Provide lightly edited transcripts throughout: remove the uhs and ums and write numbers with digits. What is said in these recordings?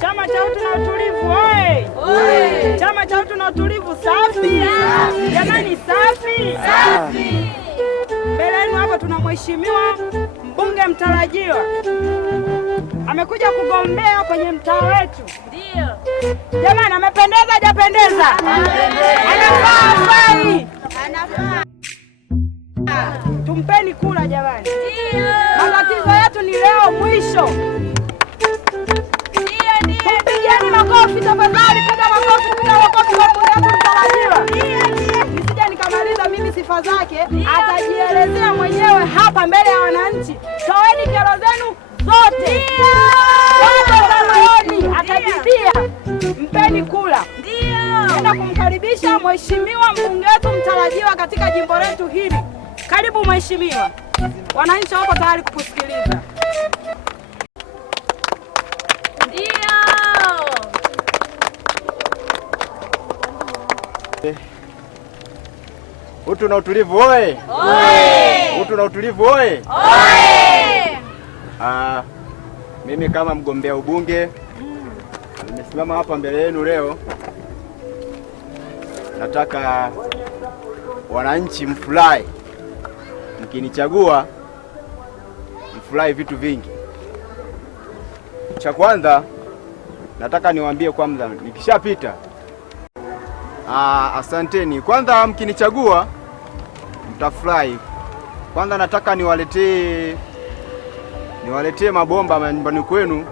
Chama cha Utu na Utulivu oye! Oye! Chama cha Utu na Utulivu safi! Jamani safi! Safi! Mbele yenu hapa tuna mheshimiwa mbunge mtarajiwa. Amekuja kugombea kwenye mtaa wetu. Ndio. Jamani amependeza hajapendeza? Anafaa fai. Anafaa. Tumpeni kula jamani. Ndio. Matatizo yetu ni leo mwisho. Pigeni makofi tafadhali, piga makofi kwa mbunge wetu mtarajiwa. Nisije nikamaliza mimi sifa zake, atajielezea mwenyewe hapa mbele ya wananchi. Toeni kero zenu zote. Wote za moyoni atajibia. Mpeni kula. Ndio. Naenda kumkaribisha mheshimiwa mbunge wetu mtarajiwa katika jimbo letu hili. Karibu mheshimiwa. Wananchi wako tayari kukusikiliza. Utu na Utulivu oye! Oye! Utu na Utulivu oye! Oye! Mimi kama mgombea ubunge nimesimama hapa mbele yenu leo. Nataka wananchi mfurahi, mkinichagua mfurahi vitu vingi. Cha kwanza nataka niwaambie kwamba nikishapita asanteni. Kwanza mkinichagua mtafurahi. Kwanza nataka niwaletee mabomba nyumbani kwenu,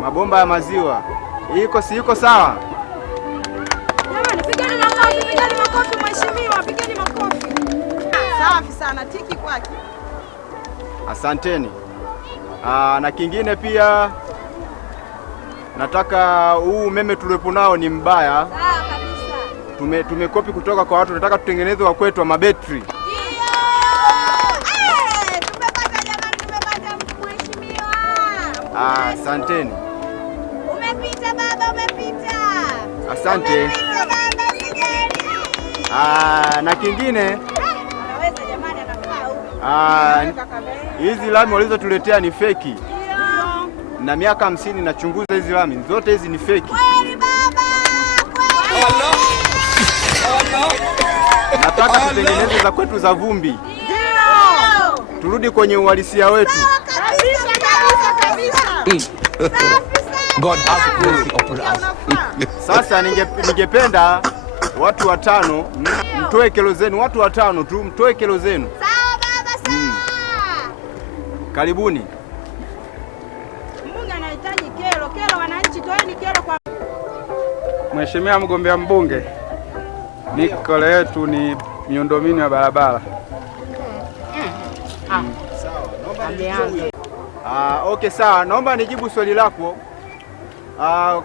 mabomba ya maziwa. Iko sawa? Jamani pigeni makofi mheshimiwa, pigeni makofi. Safi sana, tiki kwake. Asanteni. Na kingine pia nataka huu umeme tuliopo nao ni mbaya. Tumekopi kutoka kwa watu, nataka tutengeneze wa kwetu wa mabetri. Tumepata jamani, tumepata mheshimiwa. Asanteni. Umepita baba, umepita. Asante. Umepita baba, sijali. Na kingine Anaweza jamani, anafaa huyu. Hizi lami walizotuletea ni feki. Na miaka 50 nachunguza hizi lami zote hizi ni feki. Kweli baba, kweli. Nataka tutengeneze za kwetu za vumbi. Ndio. Turudi kwenye uhalisia wetu. Kabisa. God have mercy upon us. Sasa ningependa watu watano mtoe kero zenu, watu watano tu mtoe kero zenu. Sawa baba, sawa. Karibuni. Mbunge anahitaji kero, wananchi toeni kero kwa Mheshimiwa mgombea mbunge. Kero yetu ni miundombinu ya barabara. Okay sawa, naomba nijibu swali lako.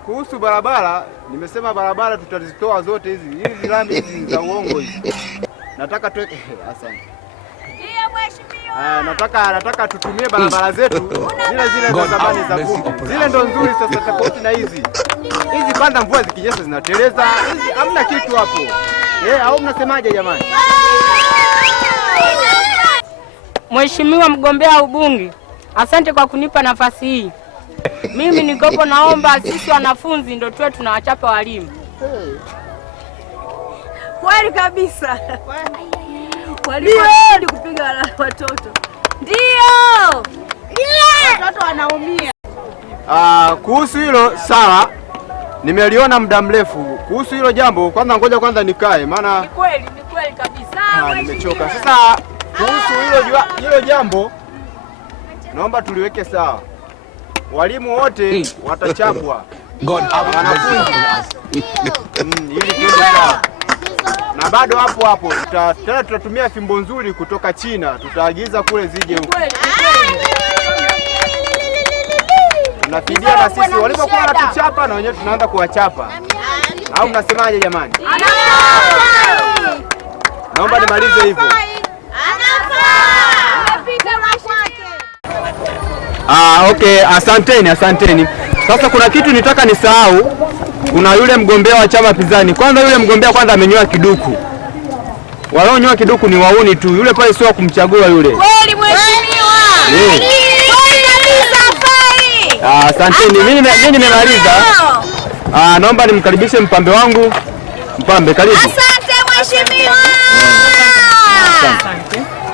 Kuhusu barabara, nimesema barabara tutazitoa zote hizi lami hizi za uongo hizi. Nataka asante. Ndio mheshimiwa. Nataka tutumie barabara zetu zile za zamani za vumbi. Zile ndo nzuri sasa, tofauti na hizi. Hizi kwanza mvua zikinyesha zinateleza. Hizi hamna kitu hapo. Au mnasemaje jamani? Mheshimiwa mgombea ubunge, asante kwa kunipa nafasi hii. Mimi nikopo naomba sisi wanafunzi ndio tuwe tunawachapa walimu. Kweli kabisa. Walimu wanazidi kupiga watoto. Ndio. Watoto wanaumia. Kuhusu hilo sawa. Nimeliona muda mrefu. Kuhusu hilo jambo ngoja nikae maana Ni kweli kabisa. Nimechoka. Sasa kuhusu hilo jambo naomba tuliweke sawa. Walimu wote watachapwa. God have mercy upon us. Ili tuende sawa. Na bado hapo tena tutatumia fimbo nzuri kutoka China, tutaagiza kule zije huko. Tunafidia na sisi walipokuwa wanatuchapa na wenyewe tunaanza kuwachapa. Au mnasemaje jamani? Naomba nimalize hivyo. Okay, asanteni. Sasa kuna kitu nitaka nisahau. Kuna yule mgombea wa chama pinzani. Kwanza yule mgombea amenyoa kiduku. Walionyoa kiduku ni wauni tu. Yule pale sio kumchagua yule. Kweli mheshimiwa. Kweli kabisa fai. Asanteni, mimi nimemaliza. Naomba nimkaribishe mpambe wangu. Mpambe, karibu. Asante mheshimiwa.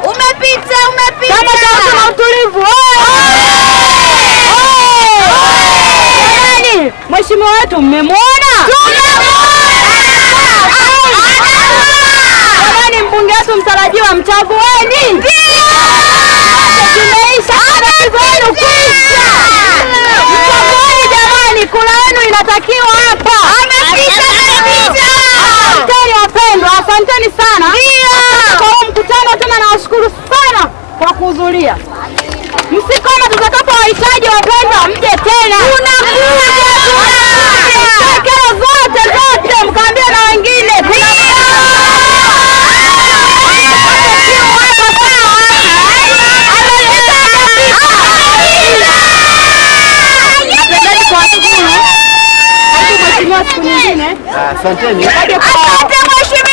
Umepita. Kama tuna utulivu. Jamani, mheshimiwa wetu mmemwona? Jamani, mbunge wetu mtarajiwa mchagueni. Ndio. Tumeisha tatizo lenu kuisha. Mchagueni jamani, kula yenu inatakiwa hapa. Amepita. Asanteni wapendwa, asanteni sana. Ndio. Kwa huu mkutano tena nawashukuru sana kwa kuhudhuria. Msikoma, tutakapowahitaji wapendwa mje tena. Tunakuja. Kero zote mkaambia na wengine. Asante mheshimiwa.